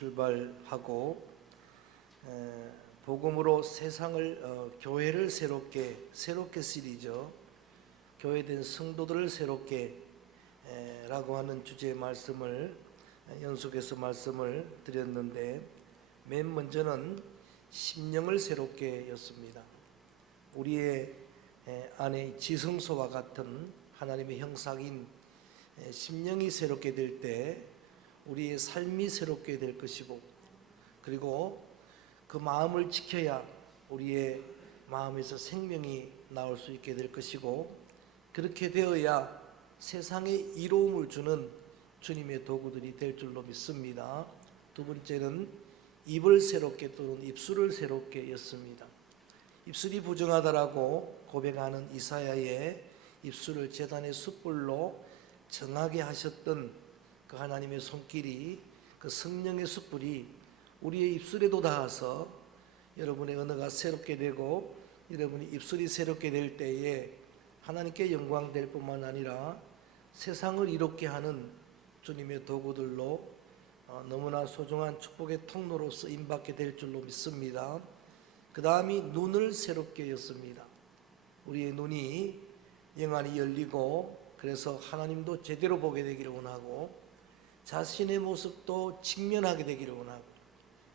출발하고 복음으로 세상을 교회를 새롭게 시리죠. 교회된 성도들을 새롭게 라고 하는 주제의 말씀을 연속해서 말씀을 드렸는데, 맨 먼저는 심령을 새롭게 였습니다. 우리의 안에 지성소와 같은 하나님의 형상인 심령이 새롭게 될 때 우리의 삶이 새롭게 될 것이고, 그리고 그 마음을 지켜야 우리의 마음에서 생명이 나올 수 있게 될 것이고, 그렇게 되어야 세상에 이로움을 주는 주님의 도구들이 될 줄로 믿습니다. 두 번째는 입을 새롭게 또는 입술을 새롭게 였습니다. 입술이 부정하다라고 고백하는 이사야의 입술을 제단의 숯불로 정하게 하셨던 그 하나님의 손길이, 그 성령의 숯불이 우리의 입술에도 닿아서 여러분의 언어가 새롭게 되고 여러분의 입술이 새롭게 될 때에 하나님께 영광될 뿐만 아니라 세상을 이롭게 하는 주님의 도구들로 너무나 소중한 축복의 통로로 쓰임받게 될 줄로 믿습니다. 그 다음이 눈을 새롭게 였습니다. 우리의 눈이 영안이 열리고, 그래서 하나님도 제대로 보게 되기를 원하고, 자신의 모습도 직면하게 되기를 원하고,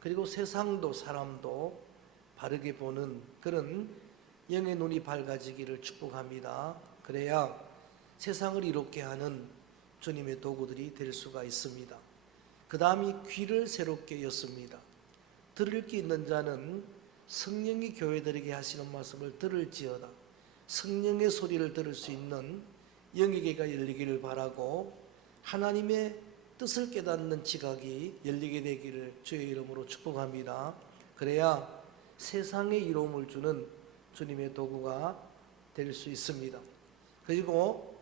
그리고 세상도 사람도 바르게 보는 그런 영의 눈이 밝아지기를 축복합니다. 그래야 세상을 이롭게 하는 주님의 도구들이 될 수가 있습니다. 그 다음이 귀를 새롭게 였습니다. 들을 게 있는 자는 성령이 교회들에게 하시는 말씀을 들을지어다. 성령의 소리를 들을 수 있는 영의 귀가 열리기를 바라고, 하나님의 뜻을 깨닫는 지각이 열리게 되기를 주의 이름으로 축복합니다. 그래야 세상에 이로움을 주는 주님의 도구가 될 수 있습니다. 그리고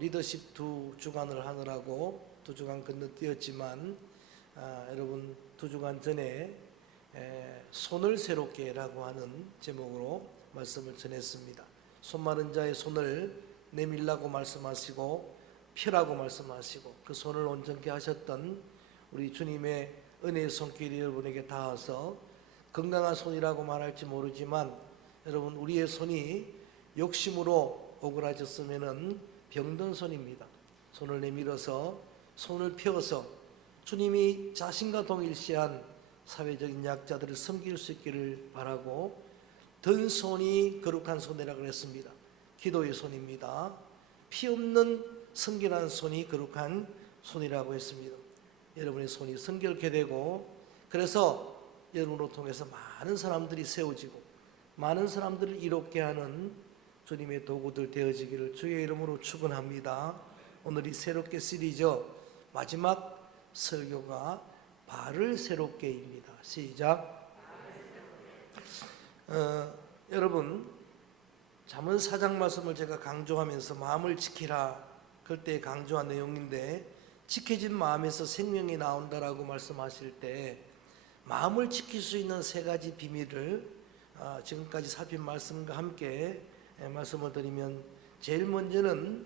리더십 2주간을 하느라고 2주간 건너뛰었지만, 여러분 2주간 전에 손을 새롭게 라고 하는 제목으로 말씀을 전했습니다. 손 마른 자의 손을 내밀라고 말씀하시고 펴라고 말씀하시고, 그 손을 온전케 하셨던 우리 주님의 은혜의 손길이 여러분에게 닿아서 건강한 손이라고 말할지 모르지만, 여러분 우리의 손이 욕심으로 오그라졌으면 병든 손입니다. 손을 내밀어서 손을 펴서 주님이 자신과 동일시한 사회적인 약자들을 섬길 수 있기를 바라고, 든 손이 거룩한 손이라고 그랬습니다. 기도의 손입니다. 피 없는 성결한 손이 거룩한 손이라고 했습니다. 여러분의 손이 성결케 되고, 그래서 여러분으로 통해서 많은 사람들이 세워지고 많은 사람들을 이롭게 하는 주님의 도구들 되어지기를 주의 이름으로 축원합니다. 오늘이 새롭게 시리즈 마지막 설교가 발을 새롭게입니다. 시작. 여러분, 잠언 4장 말씀을 제가 강조하면서 마음을 지키라 그때 강조한 내용인데, 지켜진 마음에서 생명이 나온다라고 말씀하실 때 마음을 지킬 수 있는 3가지 비밀을 지금까지 살핀 말씀과 함께 말씀을 드리면, 제일 먼저는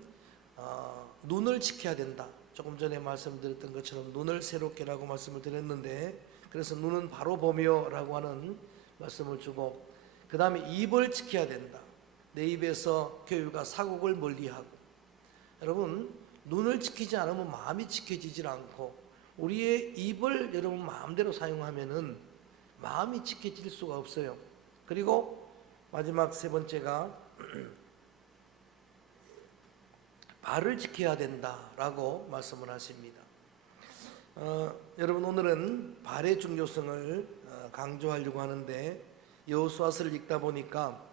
눈을 지켜야 된다. 조금 전에 말씀드렸던 것처럼 눈을 새롭게라고 말씀을 드렸는데, 그래서 눈은 바로 보며 라고 하는 말씀을 주고, 그 다음에 입을 지켜야 된다. 내 입에서 교육과 사곡을 멀리하고. 여러분, 눈을 지키지 않으면 마음이 지켜지질 않고, 우리의 입을 여러분 마음대로 사용하면은 마음이 지켜질 수가 없어요. 그리고 마지막 3번째가 발을 지켜야 된다라고 말씀을 하십니다. 여러분, 오늘은 발의 중요성을 강조하려고 하는데, 여호수아서를 읽다 보니까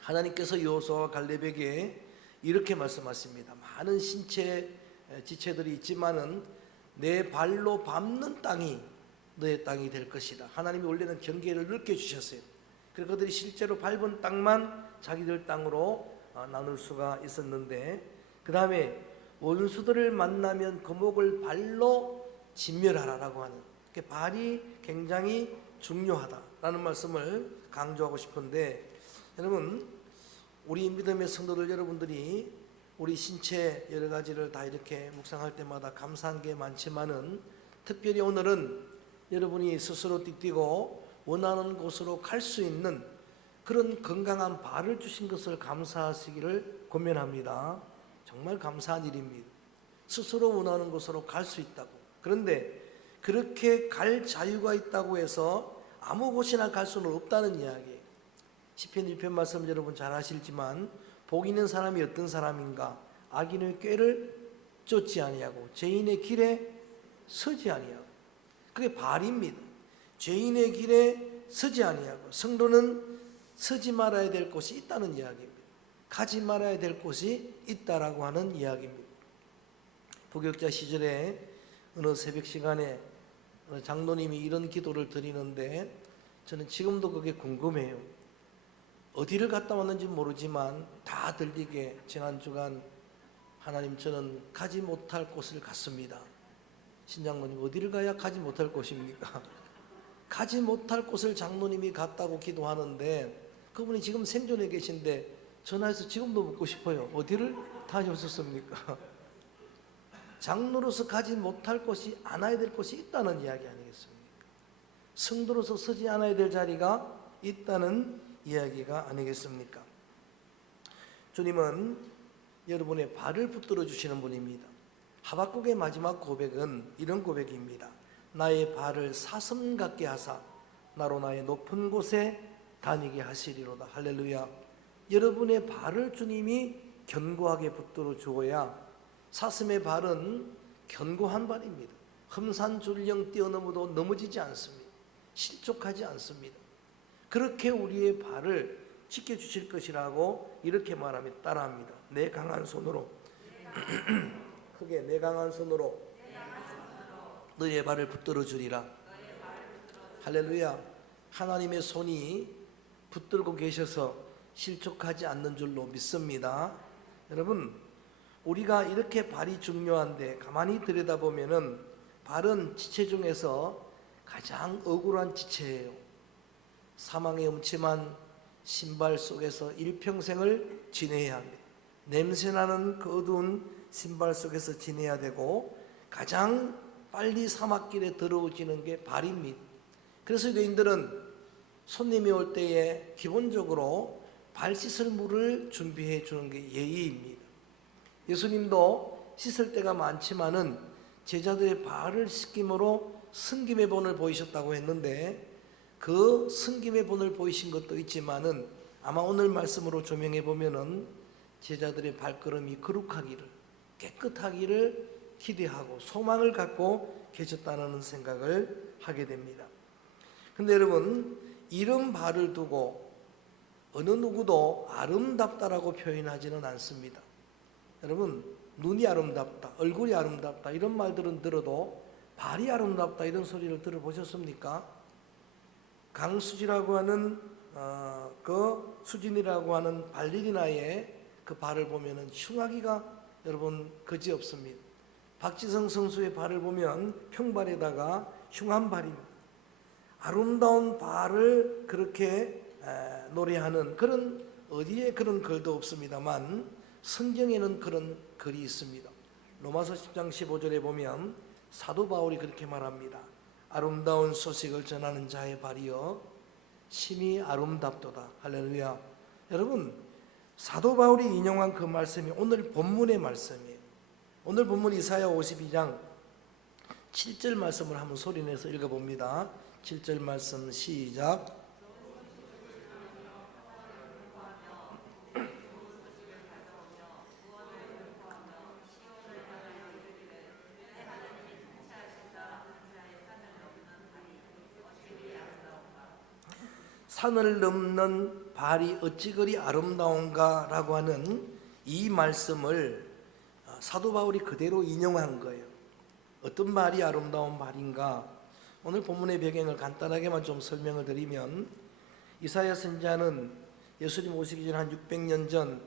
하나님께서 여호수아와 갈렙에게 이렇게 말씀하십니다. 많은 신체 지체들이 있지만은 내 발로 밟는 땅이 너의 땅이 될 것이다. 하나님이 원래는 경계를 넓게 주셨어요. 그래서 그들이 실제로 밟은 땅만 자기들 땅으로 나눌 수가 있었는데, 그 다음에 원수들을 만나면 그 목을 발로 진멸하라라고 하는, 발이 굉장히 중요하다라는 말씀을 강조하고 싶은데, 여러분 우리 믿음의 성도들 여러분들이 우리 신체 여러 가지를 다 이렇게 묵상할 때마다 감사한 게 많지만은, 특별히 오늘은 여러분이 스스로 띠뛰고 원하는 곳으로 갈 수 있는 그런 건강한 발을 주신 것을 감사하시기를 권면합니다. 정말 감사한 일입니다. 스스로 원하는 곳으로 갈 수 있다고. 그런데 그렇게 갈 자유가 있다고 해서 아무 곳이나 갈 수는 없다는 이야기예요. 시편 1편 말씀 여러분 잘 아시지만 복 있는 사람이 어떤 사람인가? 악인의 꾀를 쫓지 아니하고 죄인의 길에 서지 아니하고. 그게 발입니다. 죄인의 길에 서지 아니하고. 성도는 서지 말아야 될 곳이 있다는 이야기입니다. 가지 말아야 될 곳이 있다라고 하는 이야기입니다. 부교육자 시절에 어느 새벽 시간에 어느 장로님이 이런 기도를 드리는데 저는 지금도 그게 궁금해요. 어디를 갔다 왔는지 모르지만 다 들리게 지난 주간 하나님 저는 가지 못할 곳을 갔습니다. 신장로님 어디를 가야 가지 못할 곳입니까? 가지 못할 곳을 장로님이 갔다고 기도하는데 그분이 지금 생존해 계신데 전화해서 지금도 묻고 싶어요. 어디를 다녀오셨습니까? 장로로서 가지 못할 곳이 안아야 될 곳이 있다는 이야기 아니겠습니까? 성도로서 서지 않아야 될 자리가 있다는 이야기가 아니겠습니까? 주님은 여러분의 발을 붙들어 주시는 분입니다. 하박국의 마지막 고백은 이런 고백입니다. 나의 발을 사슴 같게 하사 나로 나의 높은 곳에 다니게 하시리로다. 할렐루야. 여러분의 발을 주님이 견고하게 붙들어 주어야 사슴의 발은 견고한 발입니다. 험산줄령 뛰어넘어도 넘어지지 않습니다. 실족하지 않습니다. 그렇게 우리의 발을 지켜주실 것이라고 이렇게 말하며 따라합니다. 내 강한 손으로 크게 내 강한 손으로 너의 발을 붙들어 주리라. 할렐루야. 하나님의 손이 붙들고 계셔서 실족하지 않는 줄로 믿습니다. 여러분 우리가 이렇게 발이 중요한데 가만히 들여다보면은 발은 지체 중에서 가장 억울한 지체예요. 사망의 음침한 신발 속에서 일평생을 지내야 합니다. 냄새나는 그 어두운 신발 속에서 지내야 되고 가장 빨리 사막길에 들어오지는 게 발입니다. 그래서 유대인들은 손님이 올 때에 기본적으로 발 씻을 물을 준비해 주는 게 예의입니다. 예수님도 씻을 때가 많지만은 제자들의 발을 씻김으로 승김의 본을 보이셨다고 했는데 그 승김의 본을 보이신 것도 있지만은 아마 오늘 말씀으로 조명해 보면은 제자들의 발걸음이 거룩하기를 깨끗하기를 기대하고 소망을 갖고 계셨다는 생각을 하게 됩니다. 근데 여러분 이런 발을 두고 어느 누구도 아름답다라고 표현하지는 않습니다. 여러분 눈이 아름답다, 얼굴이 아름답다 이런 말들은 들어도 발이 아름답다 이런 소리를 들어보셨습니까? 강수지라고 하는 그 수진이라고 하는 발리리나의 그 발을 보면은 흉하기가 여러분 그지없습니다. 박지성 선수의 발을 보면 평발에다가 흉한 발입니다. 아름다운 발을 그렇게 노래하는 그런 어디에 그런 글도 없습니다만 성경에는 그런 글이 있습니다. 로마서 10장 15절에 보면 사도 바울이 그렇게 말합니다. 아름다운 소식을 전하는 자의 발이여 심히 아름답도다. 할렐루야. 여러분 사도 바울이 인용한 그 말씀이 오늘 본문의 말씀이에요. 오늘 본문 이사야 52장 7절 말씀을 한번 소리내서 읽어봅니다. 7절 말씀 시작. 산을 넘는 발이 어찌 그리 아름다운가 라고 하는 이 말씀을 사도 바울이 그대로 인용한 거예요. 어떤 발이 아름다운 발인가? 오늘 본문의 배경을 간단하게만 좀 설명을 드리면 이사야 선지자는 예수님 오시기 전 한 600년 전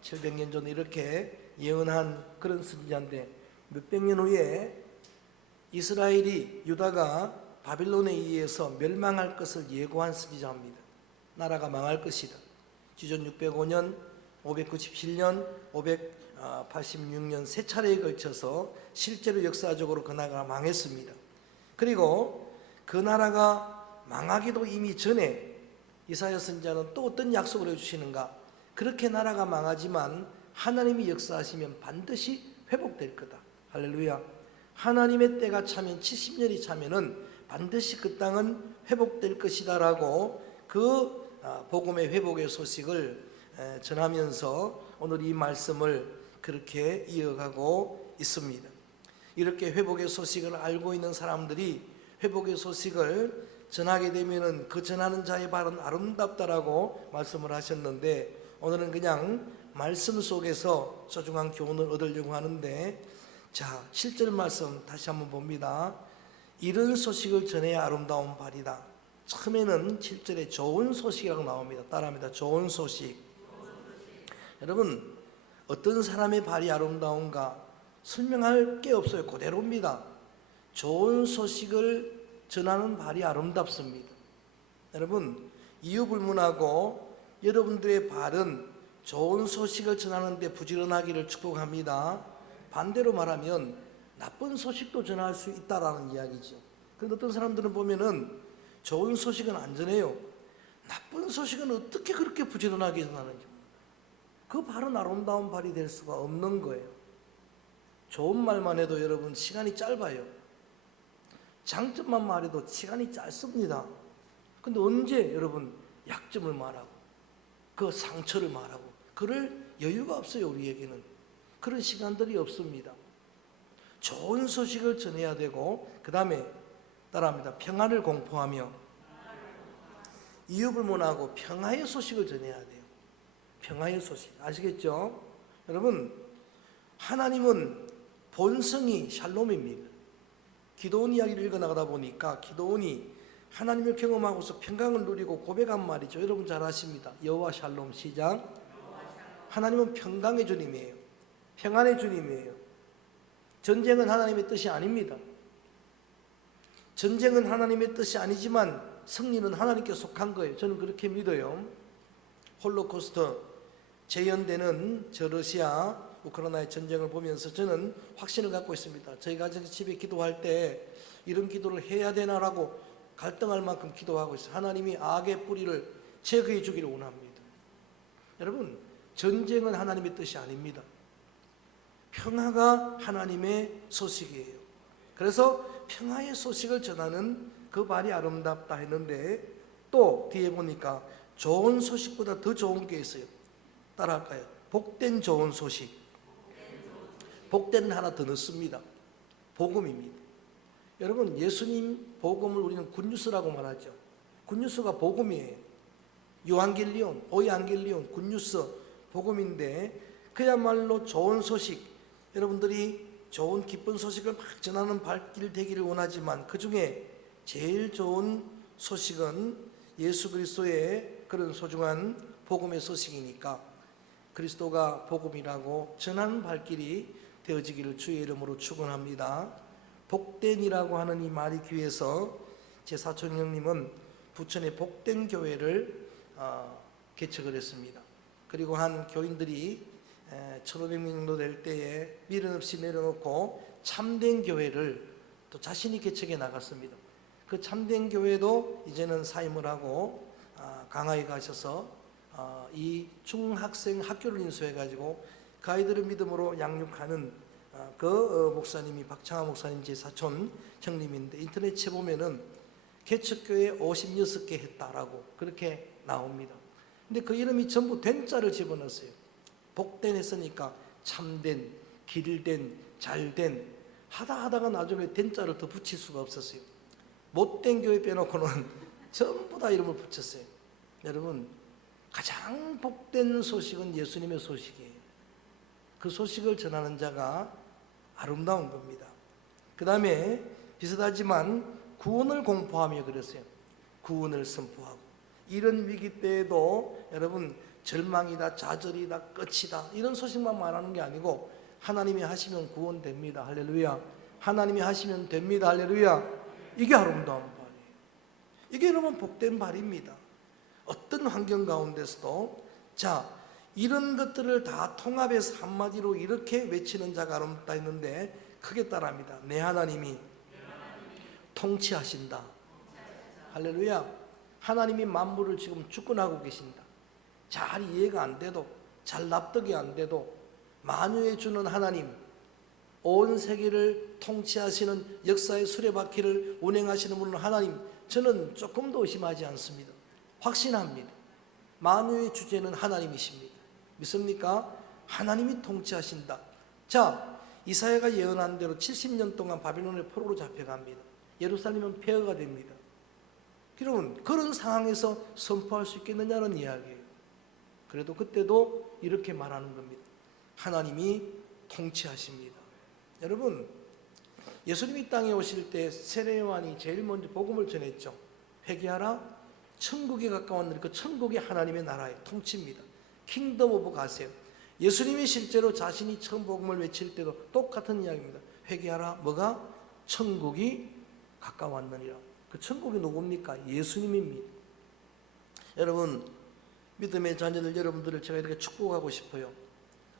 700년 전 이렇게 예언한 그런 선지자인데 몇백 년 후에 이스라엘이 유다가 바빌론에 의해서 멸망할 것을 예고한 선지자입니다. 나라가 망할 것이다. 기존 605년, 597년, 586년 세 차례에 걸쳐서 실제로 역사적으로 그 나라가 망했습니다. 그리고 그 나라가 망하기도 이미 전에 이사야 선지자는 또 어떤 약속을 해주시는가? 그렇게 나라가 망하지만 하나님이 역사하시면 반드시 회복될 거다. 할렐루야. 하나님의 때가 차면 70년이 차면은 반드시 그 땅은 회복될 것이다라고 그 복음의 회복의 소식을 전하면서 오늘 이 말씀을 그렇게 이어가고 있습니다. 이렇게 회복의 소식을 알고 있는 사람들이 회복의 소식을 전하게 되면은 그 전하는 자의 발은 아름답다라고 말씀을 하셨는데, 오늘은 그냥 말씀 속에서 소중한 교훈을 얻으려고 하는데, 자, 7절 말씀 다시 한번 봅니다. 이런 소식을 전해야 아름다운 발이다. 처음에는 7절에 좋은 소식이라고 나옵니다. 따라합니다. 좋은 소식. 여러분, 어떤 사람의 발이 아름다운가 설명할 게 없어요. 그대로입니다. 좋은 소식을 전하는 발이 아름답습니다. 여러분, 이유 불문하고 여러분들의 발은 좋은 소식을 전하는데 부지런하기를 축복합니다. 반대로 말하면 나쁜 소식도 전할 수 있다라는 이야기죠. 그런데 어떤 사람들은 보면은 좋은 소식은 안 전해요. 나쁜 소식은 어떻게 그렇게 부지런하게 전하는지. 그 발은 아름다운 발이 될 수가 없는 거예요. 좋은 말만 해도 여러분 시간이 짧아요. 장점만 말해도 시간이 짧습니다. 근데 언제 여러분 약점을 말하고 그 상처를 말하고 그럴 여유가 없어요. 우리에게는 그런 시간들이 없습니다. 좋은 소식을 전해야 되고, 그 다음에 따라합니다. 평안을 공포하며 이유 불문하고 평화의 소식을 전해야 돼요. 평화의 소식 아시겠죠? 여러분, 하나님은 본성이 샬롬입니다. 기도원 이야기를 읽어나가다 보니까 기도원이 하나님을 경험하고서 평강을 누리고 고백한 말이죠. 여러분 잘 아십니다. 여호와 샬롬 시작. 하나님은 평강의 주님이에요. 평안의 주님이에요. 전쟁은 하나님의 뜻이 아닙니다. 전쟁은 하나님의 뜻이 아니지만 승리는 하나님께 속한 거예요. 저는 그렇게 믿어요. 홀로코스트 재현되는 저 러시아 우크라이나의 전쟁을 보면서 저는 확신을 갖고 있습니다. 저희가 집에 기도할 때 이런 기도를 해야 되나라고 갈등할 만큼 기도하고 있어요. 하나님이 악의 뿌리를 제거해 주기를 원합니다. 여러분, 전쟁은 하나님의 뜻이 아닙니다. 평화가 하나님의 소식이에요. 그래서 평화의 소식을 전하는 그 발이 아름답다 했는데, 또 뒤에 보니까 좋은 소식보다 더 좋은 게 있어요. 따라할까요? 복된 좋은 소식. 복된 하나 더 넣습니다. 복음입니다. 여러분, 예수님 복음을 우리는 굿뉴스라고 말하죠. 굿뉴스가 복음이에요. 요한겔리온, 오이안겔리온, 굿뉴스, 복음인데 그야말로 좋은 소식, 여러분들이 좋은 기쁜 소식을 막 전하는 발길 되기를 원하지만 그 중에 제일 좋은 소식은 예수 그리스도의 그런 소중한 복음의 소식이니까 그리스도가 복음이라고 전하는 발길이 되어지기를 주의 이름으로 축원합니다. 복된이라고 하는 이 말이 귀해서 제 사촌 형님은 부천의 복된 교회를 개척을 했습니다. 그리고 한 교인들이 1500명 정도 될 때에 미련 없이 내려놓고 참된 교회를 또 자신이 개척해 나갔습니다. 그 참된 교회도 이제는 사임을 하고 강화에 가셔서 이 중학생 학교를 인수해 가지고 그 아이들을 믿음으로 양육하는 그 목사님이 박창하 목사님 제 사촌 형님인데, 인터넷 쳐보면은 개척교회 56개 했다라고 그렇게 나옵니다. 근데 그 이름이 전부 된 자를 집어넣었어요. 복된 했으니까 참된, 길된, 잘된, 하다가 나중에 된 자를 더 붙일 수가 없었어요. 못된 교회 빼놓고는 전부 다 이름을 붙였어요. 여러분, 가장 복된 소식은 예수님의 소식이에요. 그 소식을 전하는 자가 아름다운 겁니다. 그 다음에 비슷하지만 구원을 공포하며 그랬어요. 구원을 선포하고, 이런 위기 때에도 여러분 절망이다, 좌절이다, 끝이다 이런 소식만 말하는 게 아니고 하나님이 하시면 구원됩니다. 할렐루야. 하나님이 하시면 됩니다. 할렐루야. 이게 아름다운 발이에요. 이게 여러분 복된 발입니다. 어떤 환경 가운데서도 자, 이런 것들을 다 통합해서 한마디로 이렇게 외치는 자가 아름답다 했는데 크게 따라합니다. 내 하나님이 통치하신다. 할렐루야. 하나님이 만물을 지금 주권하고 계신다. 잘 이해가 안 돼도, 잘 납득이 안 돼도 만유에 주는 하나님, 온 세계를 통치하시는 역사의 수레바퀴를 운행하시는 분은 하나님, 저는 조금도 의심하지 않습니다. 확신합니다. 만유의 주제는 하나님이십니다. 믿습니까? 하나님이 통치하신다. 자, 이사야가 예언한 대로 70년 동안 바빌론의 포로로 잡혀갑니다. 예루살렘은 폐허가 됩니다. 여러분, 그런 상황에서 선포할 수 있겠느냐는 이야기예요. 그래도 그때도 이렇게 말하는 겁니다. 하나님이 통치하십니다. 여러분, 예수님이 땅에 오실 때 세례 요한이 제일 먼저 복음을 전했죠. 회개하라. 천국에 가까웠느니 그 천국이 하나님의 나라의 통치입니다. 킹덤 오브 가세요. 예수님이 실제로 자신이 처음 복음을 외칠 때도 똑같은 이야기입니다. 회개하라. 뭐가? 천국이 가까웠느니라. 그 천국이 누굽니까? 예수님입니다. 여러분, 믿음의 자녀들 여러분들을 제가 이렇게 축복하고 싶어요.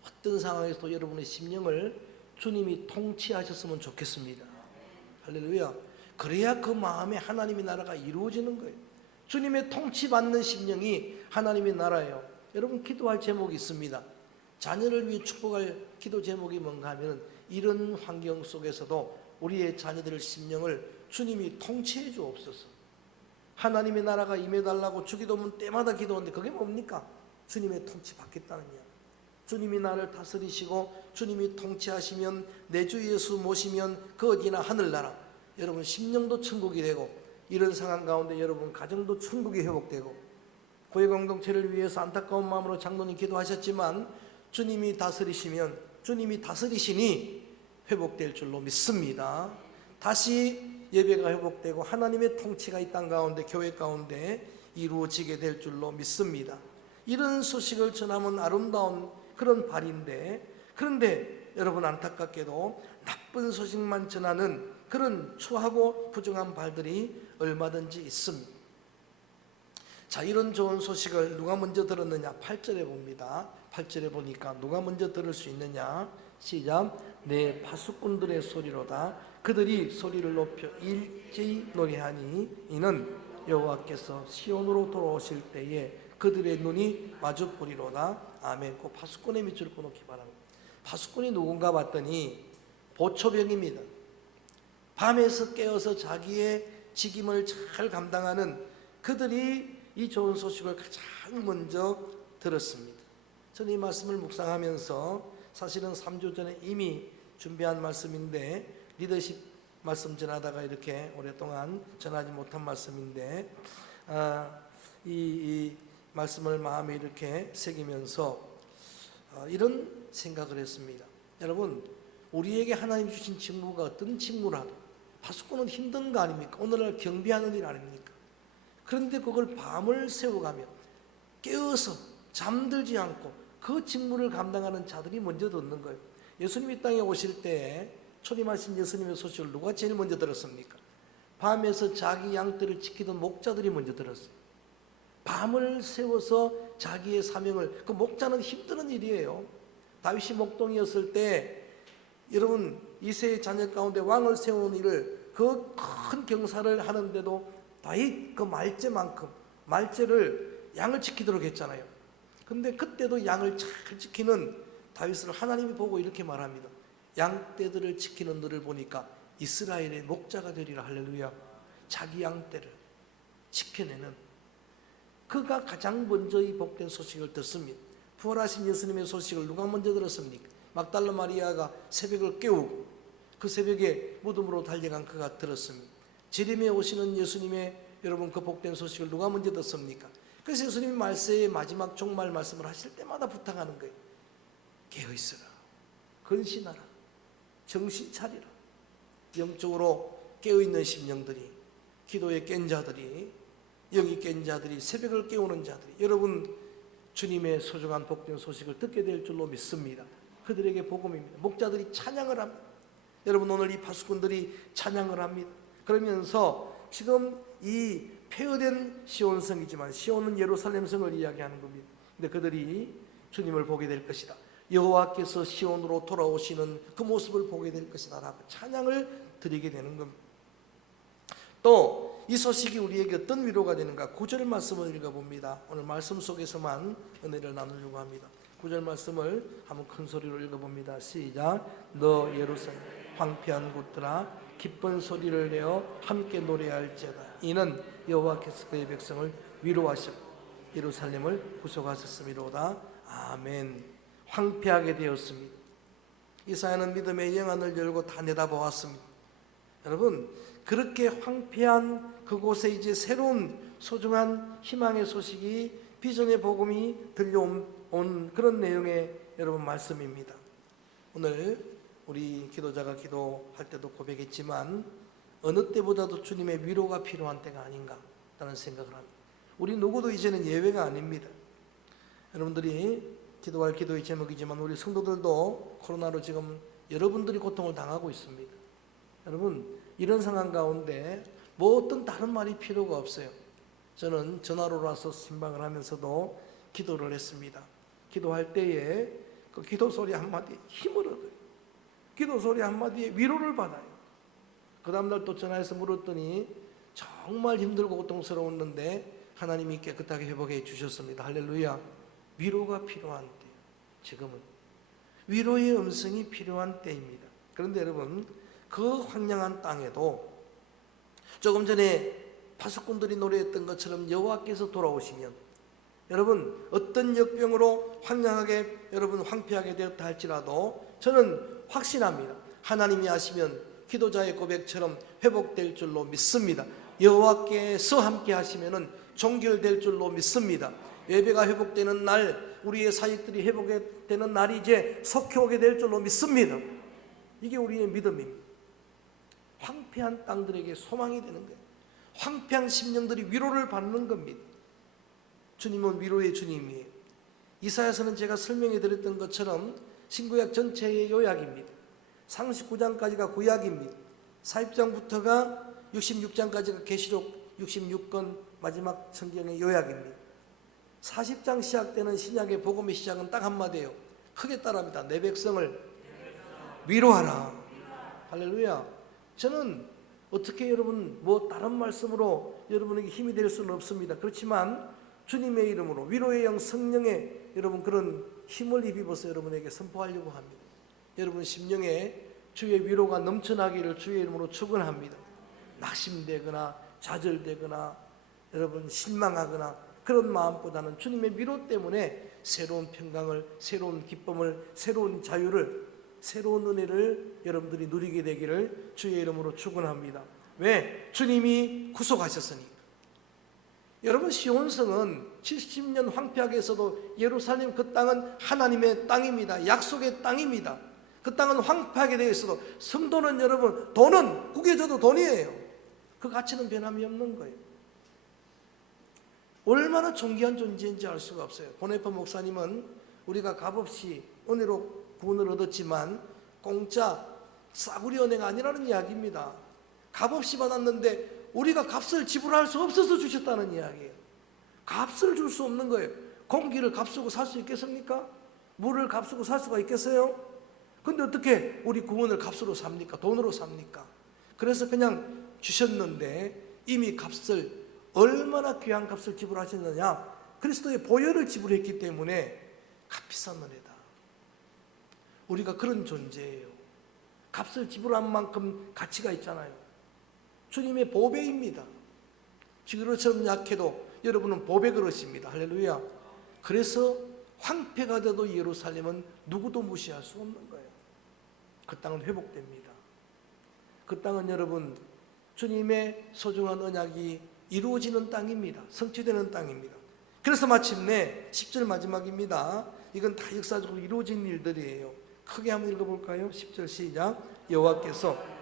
어떤 상황에서도 여러분의 심령을 주님이 통치하셨으면 좋겠습니다. 할렐루야. 그래야 그 마음에 하나님의 나라가 이루어지는 거예요. 주님의 통치받는 심령이 하나님의 나라예요. 여러분, 기도할 제목이 있습니다. 자녀를 위해 축복할 기도 제목이 뭔가 하면 이런 환경 속에서도 우리의 자녀들의 심령을 주님이 통치해 주옵소서. 하나님의 나라가 임해달라고 주기도문 때마다 기도하는데 그게 뭡니까? 주님의 통치 받겠다는 이야기. 주님이 나를 다스리시고 주님이 통치하시면 내 주 예수 모시면 그 어디나 하늘나라. 여러분, 심령도 천국이 되고 이런 상황 가운데 여러분 가정도 천국이 회복되고 교회 공동체를 위해서 안타까운 마음으로 장로님 기도하셨지만 주님이 다스리시면 주님이 다스리시니 회복될 줄로 믿습니다. 다시 예배가 회복되고 하나님의 통치가 이 땅 가운데 교회 가운데 이루어지게 될 줄로 믿습니다. 이런 소식을 전하면 아름다운 그런 발인데, 그런데 여러분 안타깝게도 나쁜 소식만 전하는 그런 추하고 부정한 발들이 얼마든지 있습니다. 자, 이런 좋은 소식을 누가 먼저 들었느냐? 8절에 봅니다. 8절에 보니까 누가 먼저 들을 수 있느냐? 시작. 내 파수꾼들의 소리로다. 그들이 소리를 높여 일제히 노래하니 이는 여호와께서 시온으로 돌아오실 때에 그들의 눈이 마주 보리로다. 아멘. 그 파수꾼의 밑줄을 끊기 바랍니다. 파수꾼이 누군가 봤더니 보초병입니다. 밤에서 깨어서 자기의 직임을 잘 감당하는 그들이 이 좋은 소식을 가장 먼저 들었습니다. 저는 이 말씀을 묵상하면서 사실은 3주 전에 이미 준비한 말씀인데 리더십 말씀 전하다가 이렇게 오랫동안 전하지 못한 말씀인데 이 말씀을 마음에 이렇게 새기면서 이런 생각을 했습니다. 여러분, 우리에게 하나님 주신 직무가 어떤 직무라도 파수꾼은 힘든 거 아닙니까? 오늘날 경비하는 일 아닙니까? 그런데 그걸 밤을 새워가며 깨어서 잠들지 않고 그 직무를 감당하는 자들이 먼저 듣는 거예요. 예수님이 땅에 오실 때 초림하신 예수님의 소식을 누가 제일 먼저 들었습니까? 밤에서 자기 양떼를 지키던 목자들이 먼저 들었어요. 밤을 새워서 자기의 사명을, 그 목자는 힘든 일이에요. 다윗이 목동이었을 때 여러분 이새의 자녀 가운데 왕을 세우는 일을 그 큰 경사를 하는데도 다윗 그 말째만큼 말째를 양을 지키도록 했잖아요. 근데 그때도 양을 잘 지키는 다윗을 하나님이 보고 이렇게 말합니다. 양떼들을 지키는 너를 보니까 이스라엘의 목자가 되리라. 할렐루야. 자기 양떼를 지켜내는 그가 가장 먼저 이 복된 소식을 듣습니다. 부활하신 예수님의 소식을 누가 먼저 들었습니까? 막달라 마리아가 새벽을 깨우고 그 새벽에 무덤으로 달려간 그가 들었습니다. 재림에 오시는 예수님의 여러분 그 복된 소식을 누가 먼저 듣습니까? 그래서 예수님이 말세의 마지막 종말 말씀을 하실 때마다 부탁하는 거예요. 깨어있으라. 근신하라. 정신 차리라. 영적으로 깨어있는 심령들이, 기도에 깬 자들이, 영이 깬 자들이, 새벽을 깨우는 자들이 여러분 주님의 소중한 복된 소식을 듣게 될 줄로 믿습니다. 그들에게 복음입니다. 목자들이 찬양을 합니다. 여러분 오늘 이 파수꾼들이 찬양을 합니다. 그러면서 지금 이 폐허된 시온성이지만 시온은 예루살렘성을 이야기하는 겁니다. 근데 그들이 주님을 보게 될 것이다. 여호와께서 시온으로 돌아오시는 그 모습을 보게 될 것이다 라고 찬양을 드리게 되는 겁니다. 또 이 소식이 우리에게 어떤 위로가 되는가? 9절 말씀을 읽어봅니다. 오늘 말씀 속에서만 은혜를 나누려고 합니다. 9절 말씀을 한번 큰 소리로 읽어봅니다. 시작. 너 예루살렘 황폐한 곳들아 기쁜 소리를 내어 함께 노래할지어다. 이는 여호와께서 그의 백성을 위로하시고 예루살렘을 구속하셨음이로다. 아멘. 황폐하게 되었습니다. 이사야는 믿음의 영안을 열고 다 내다보았습니다. 여러분, 그렇게 황폐한 그곳에 이제 새로운 소중한 희망의 소식이, 비전의 복음이 들려온 그런 내용의 여러분 말씀입니다. 오늘 우리 기도자가 기도할 때도 고백했지만 어느 때보다도 주님의 위로가 필요한 때가 아닌가라는 생각을 합니다. 우리 누구도 이제는 예외가 아닙니다. 여러분들이 기도할 기도의 제목이지만 우리 성도들도 코로나로 지금 여러분들이 고통을 당하고 있습니다. 여러분, 이런 상황 가운데 뭐 어떤 다른 말이 필요가 없어요. 저는 전화로라서 신방을 하면서도 기도를 했습니다. 기도할 때에 그 기도 소리 한마디에 힘을 얻어요. 기도 소리 한마디에 위로를 받아요. 그 다음날 또 전화해서 물었더니 정말 힘들고 고통스러웠는데 하나님이 깨끗하게 회복해 주셨습니다. 할렐루야. 위로가 필요한 때, 지금은 위로의 음성이 필요한 때입니다. 그런데 여러분, 그 황량한 땅에도 조금 전에 파수꾼들이 노래했던 것처럼 여호와께서 돌아오시면, 여러분 어떤 역병으로 황량하게 여러분 황폐하게 되었다 할지라도 저는 확신합니다. 하나님이 하시면 기도자의 고백처럼 회복될 줄로 믿습니다. 여호와께서 함께 하시면은 종결될 줄로 믿습니다. 예배가 회복되는 날, 우리의 사역들이 회복되는 날이 이제 속히 오게 될 줄로 믿습니다. 이게 우리의 믿음입니다. 황폐한 땅들에게 소망이 되는 거예요. 황폐한 심령들이 위로를 받는 겁니다. 주님은 위로의 주님이에요. 이사야서는 제가 설명해 드렸던 것처럼 신구약 전체의 요약입니다. 39장까지가 구약입니다. 40장부터가 66장까지가 계시록 66권 마지막 성경의 요약입니다. 40장 시작되는 신약의 복음의 시작은 딱 한마디예요. 크게 따라합니다. 내 백성을 위로하라. 할렐루야. 저는 어떻게 여러분 뭐 다른 말씀으로 여러분에게 힘이 될 수는 없습니다. 그렇지만 주님의 이름으로 위로의 영 성령의 여러분 그런 힘을 입어서 여러분에게 선포하려고 합니다. 여러분 심령에 주의 위로가 넘쳐나기를 주의 이름으로 축원합니다. 낙심되거나 좌절되거나 여러분 실망하거나 그런 마음보다는 주님의 위로 때문에 새로운 평강을, 새로운 기쁨을, 새로운 자유를, 새로운 은혜를 여러분들이 누리게 되기를 주의 이름으로 축원합니다. 왜? 주님이 구속하셨으니까. 여러분, 시온성은 70년 황폐하게 해서도 예루살렘 그 땅은 하나님의 땅입니다. 약속의 땅입니다. 그 땅은 황폐하게 되어 있어도 성도는 여러분, 돈은 구겨져도 돈이에요. 그 가치는 변함이 없는 거예요. 얼마나 존귀한 존재인지 알 수가 없어요. 보네파 목사님은 우리가 값없이 은혜로 구원을 얻었지만 공짜 싸구려 은혜가 아니라는 이야기입니다. 값없이 받았는데 우리가 값을 지불할 수 없어서 주셨다는 이야기예요. 값을 줄 수 없는 거예요. 공기를 값주고 살 수 있겠습니까? 물을 값주고 살 수가 있겠어요? 근데 어떻게 우리 구원을 값으로 삽니까? 돈으로 삽니까? 그래서 그냥 주셨는데 이미 값을, 얼마나 귀한 값을 지불하셨느냐? 그리스도의 보혈을 지불했기 때문에 값비싼 은혜다. 우리가 그런 존재예요. 값을 지불한 만큼 가치가 있잖아요. 주님의 보배입니다. 지그릇처럼 약해도 여러분은 보배 그릇입니다. 할렐루야. 그래서 황폐가 돼도 예루살렘은 누구도 무시할 수 없는 거예요. 그 땅은 회복됩니다. 그 땅은 여러분 주님의 소중한 언약이 이루어지는 땅입니다. 성취되는 땅입니다. 그래서 마침내 10절 마지막입니다. 이건 다 역사적으로 이루어진 일들이에요. 크게 한번 읽어볼까요? 10절 시작. 여호와께서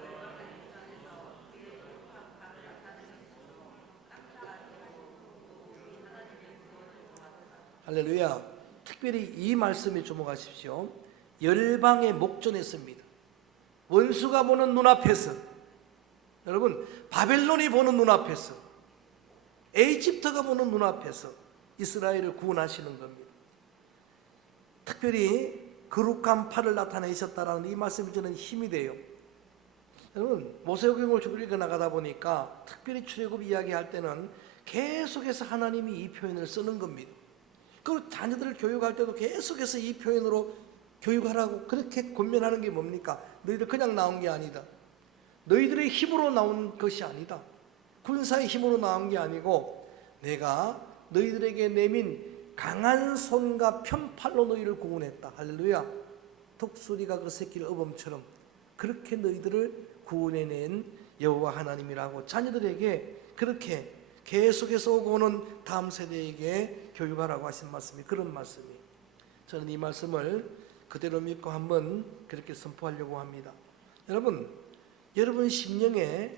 할렐루야. 특별히 이 말씀에 주목하십시오. 열방의 목전했습니다. 원수가 보는 눈앞에서, 여러분 바벨론이 보는 눈앞에서, 에이집트가 보는 눈앞에서 이스라엘을 구원하시는 겁니다. 특별히 거룩한 팔을 나타내셨다라는 이 말씀이 저는 힘이 돼요. 여러분, 모세오경을 쭉 읽어나가다 보니까 특별히 출애굽 이야기할 때는 계속해서 하나님이 이 표현을 쓰는 겁니다. 그리고 자녀들을 교육할 때도 계속해서 이 표현으로 교육하라고 그렇게 권면하는 게 뭡니까? 너희들 그냥 나온 게 아니다. 너희들의 힘으로 나온 것이 아니다. 군사의 힘으로 나온 게 아니고 내가 너희들에게 내민 강한 손과 편팔로 너희를 구원했다. 할렐루야. 독수리가 그 새끼를 어범처럼 그렇게 너희들을 구원해낸 여호와 하나님이라고 자녀들에게 그렇게 계속해서 오고 오는 다음 세대에게 교육하라고 하신 말씀이 그런 말씀이에요. 저는 이 말씀을 그대로 믿고 한번 그렇게 선포하려고 합니다. 여러분 심령에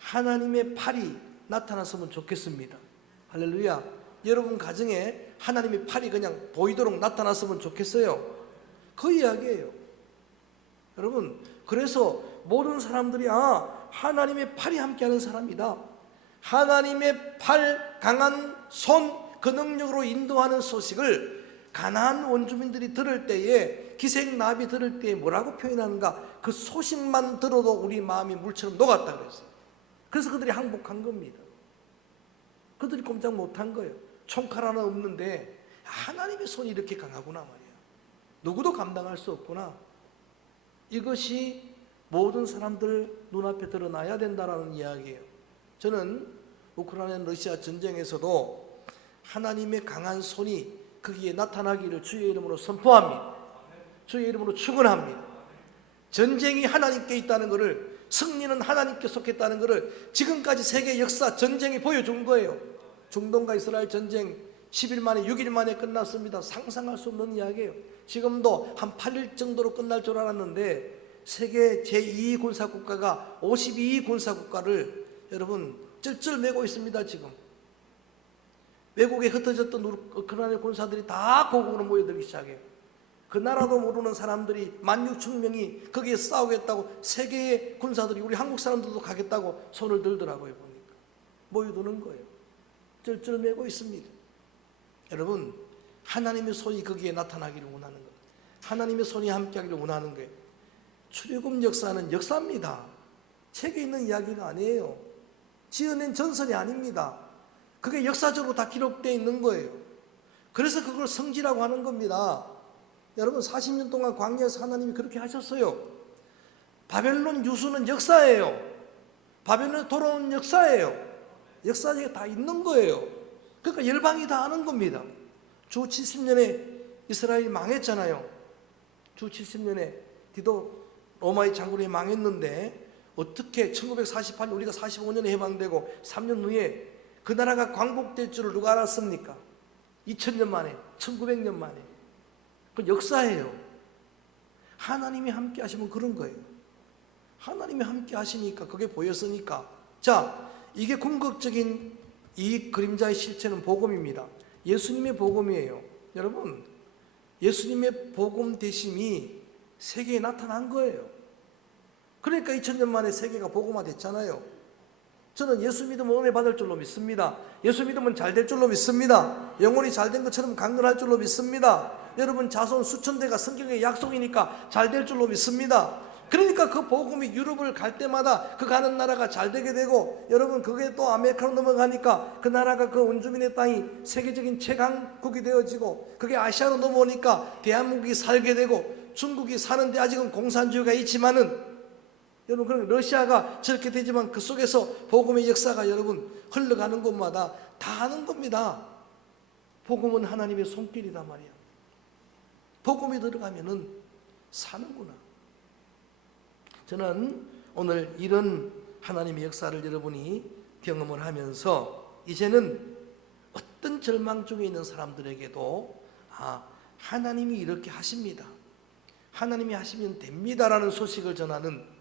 하나님의 팔이 나타났으면 좋겠습니다. 할렐루야. 여러분 가정에 하나님의 팔이 그냥 보이도록 나타났으면 좋겠어요. 그 이야기예요. 여러분, 그래서 모든 사람들이 하나님의 팔이 함께하는 사람이다. 하나님의 팔, 강한 손, 그 능력으로 인도하는 소식을 가나안 원주민들이 들을 때에, 기생나비 들을 때에 뭐라고 표현하는가? 그 소식만 들어도 우리 마음이 물처럼 녹았다 그랬어요. 그래서 그들이 항복한 겁니다. 그들이 꼼짝 못한 거예요. 총칼 하나 없는데 하나님의 손이 이렇게 강하구나 말이야. 누구도 감당할 수 없구나. 이것이 모든 사람들 눈앞에 드러나야 된다는 이야기예요. 저는 우크라이나 러시아 전쟁에서도 하나님의 강한 손이 거기에 나타나기를 주의 이름으로 선포합니다. 주의 이름으로 축원합니다. 전쟁이 하나님께 있다는 것을, 승리는 하나님께 속했다는 것을 지금까지 세계 역사 전쟁이 보여준 거예요. 중동과 이스라엘 전쟁 10일 만에 6일 만에 끝났습니다. 상상할 수 없는 이야기예요. 지금도 한 8일 정도로 끝날 줄 알았는데 세계 제2 군사국가가 52 군사국가를 여러분 쩔쩔매고 있습니다. 지금 외국에 흩어졌던 우크라이나 군사들이 다 고국으로 모여들기 시작해요. 그 나라도 모르는 사람들이 16,000명이 거기에 싸우겠다고 세계의 군사들이, 우리 한국 사람들도 가겠다고 손을 들더라고요. 보니까 모여드는 거예요. 쩔쩔매고 있습니다. 여러분, 하나님의 손이 거기에 나타나기를 원하는 거예요. 하나님의 손이 함께하기를 원하는 거예요. 출애굽 역사는 역사입니다. 책에 있는 이야기가 아니에요. 지어낸 전설이 아닙니다. 그게 역사적으로 다 기록되어 있는 거예요. 그래서 그걸 성지라고 하는 겁니다. 여러분, 40년 동안 광야에서 하나님이 그렇게 하셨어요. 바벨론 유수는 역사예요. 바벨론 돌아온 역사예요. 역사적에 다 있는 거예요. 그러니까 열방이 다 아는 겁니다. 주 70년에 이스라엘이 망했잖아요. 주 70년에 디도 로마의 장군이 망했는데 어떻게 1948년 우리가 45년에 해방되고 3년 후에 그 나라가 광복될 줄을 누가 알았습니까? 2000년 만에, 1900년 만에. 그 역사예요. 하나님이 함께 하시면 그런 거예요. 하나님이 함께 하시니까 그게 보였으니까. 자, 이게 궁극적인 이 그림자의 실체는 복음입니다. 예수님의 복음이에요. 여러분, 예수님의 복음 되심이 세계에 나타난 거예요. 그러니까 2000년 만에 세계가 복음화 됐잖아요. 저는 예수 믿으면 은혜 받을 줄로 믿습니다. 예수 믿으면 잘 될 줄로 믿습니다. 영혼이 잘 된 것처럼 강건할 줄로 믿습니다. 여러분, 자손 수천 대가 성경의 약속이니까 잘 될 줄로 믿습니다. 그러니까 그 복음이 유럽을 갈 때마다 그 가는 나라가 잘 되게 되고, 여러분 그게 또 아메리카로 넘어가니까 그 나라가 그 원주민의 땅이 세계적인 최강국이 되어지고, 그게 아시아로 넘어오니까 대한민국이 살게 되고, 중국이 사는데 아직은 공산주의가 있지만은, 여러분 그럼 러시아가 저렇게 되지만 그 속에서 복음의 역사가 여러분 흘러가는 곳마다 다 아는 겁니다. 복음은 하나님의 손길이다 말이야. 복음이 들어가면은 사는구나. 저는 오늘 이런 하나님의 역사를 여러분이 경험을 하면서 이제는 어떤 절망 중에 있는 사람들에게도 하나님이 이렇게 하십니다. 하나님이 하시면 됩니다라는 소식을 전하는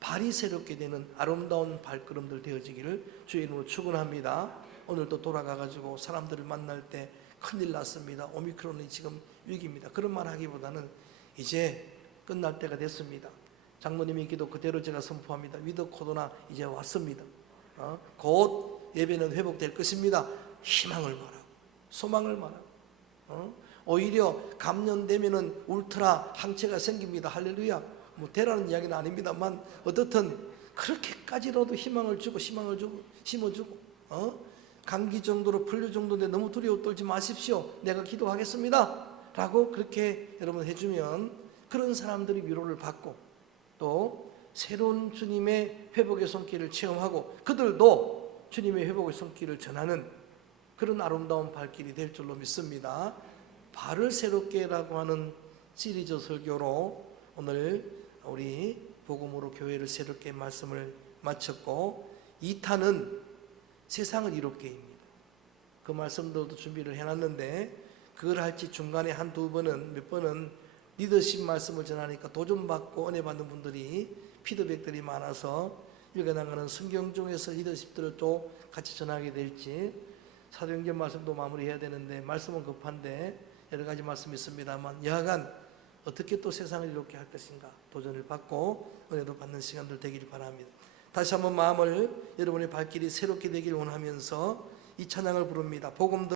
발이 새롭게 되는 아름다운 발걸음들 되어지기를 주의 이름으로 축원합니다. 오늘도 돌아가가지고 사람들을 만날 때 큰일 났습니다. 오미크론이 지금 위기입니다. 그런 말 하기보다는 이제 끝날 때가 됐습니다. 장로님의 기도 그대로 제가 선포합니다. 위드 코로나 이제 왔습니다. 곧 예배는 회복될 것입니다. 희망을 말하고 소망을 말하고 오히려 감염되면은 울트라 항체가 생깁니다. 할렐루야. 뭐 되라는 이야기는 아닙니다만 어떻든 그렇게까지라도 희망을 주고 심어주고 감기 정도로 풀릴 정도인데 너무 두려워 떨지 마십시오. 내가 기도하겠습니다. 라고 그렇게 여러분 해주면 그런 사람들이 위로를 받고 또 새로운 주님의 회복의 손길을 체험하고 그들도 주님의 회복의 손길을 전하는 그런 아름다운 발길이 될 줄로 믿습니다. 발을 새롭게라고 하는 시리즈 설교로 오늘 우리 복음으로 교회를 새롭게 말씀을 마쳤고 2탄은 세상을 이롭게입니다. 그 말씀들도 준비를 해놨는데 그걸 할지 중간에 한두 번은 몇 번은 리더십 말씀을 전하니까 도전받고 은혜 받는 분들이 피드백들이 많아서 읽어나가는 성경 중에서 리더십들을 또 같이 전하게 될지 사도행전 말씀도 마무리해야 되는데 말씀은 급한데 여러 가지 말씀이 있습니다만 여하간 어떻게 또 세상을 이롭게 할 것인가 도전을 받고 은혜도 받는 시간들 되기를 바랍니다. 다시 한번 마음을 여러분의 발길이 새롭게 되기를 원하면서 이 찬양을 부릅니다. 복음